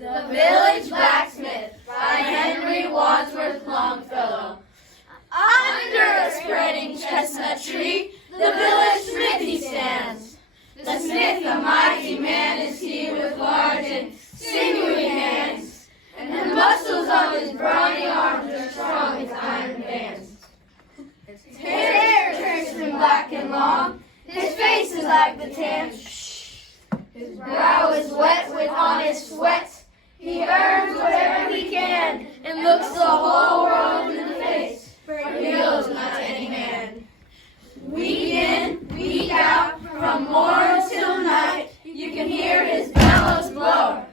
The Village Blacksmith by Henry Wadsworth Longfellow. Under a spreading chestnut tree, the village smithy stands. The smith, a mighty man, is he with large and sinewy hands, and the muscles of his brawny arms are strong as iron bands. His hair turns from black and long, his face is like the tan. His brow is wet with honest sweat. He earns whatever he can, and looks the whole world in the face, for he owes not to any man. Week in, week out, from morn till night, you can hear his bellows blow.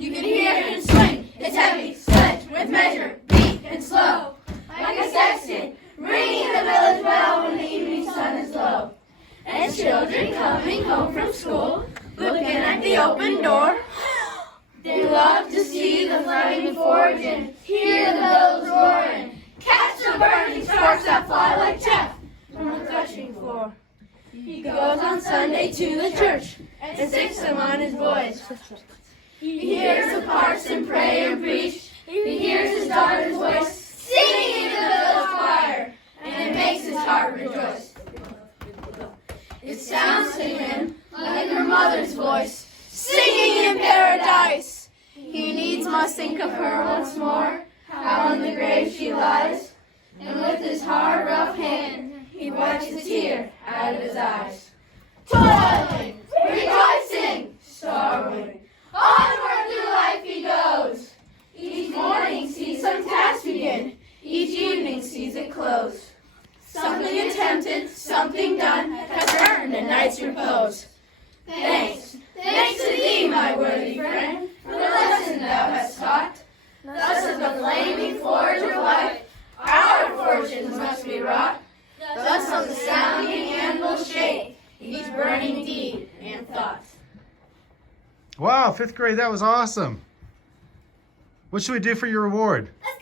You can hear him swing his heavy sledge with measure, beat, and slow, like a sexton ringing the village bell when the evening sun is low. And children coming home from school, looking at the open door, they love to see the flaming forge and hear the bells roar and catch the burning sparks that fly like chaff from the threshing floor. He goes on Sunday to the church and sings them on his voice. He hears the parson pray and preach. He hears his daughter's voice singing in the village choir, and it makes his heart rejoice. It sounds to him like her mother's voice, singing in paradise. He needs must think of her once more, how in the grave she lies, and with his hard, rough hand, he wipes a tear out of his eyes. Toiling, rejoicing, sorrowing, onward through life he goes. Each morning sees some task begin, each evening sees it close. Something attempted, something done, has earned a night's repose. Thanks, thanks to thee, my worthy friend, for the lesson thou hast taught. Thus of the flaming forge of life, our fortunes must be wrought. Thus on the sounding anvil shake each burning deed and thought. Wow, 5th grade, that was awesome. What should we do for your reward? Let's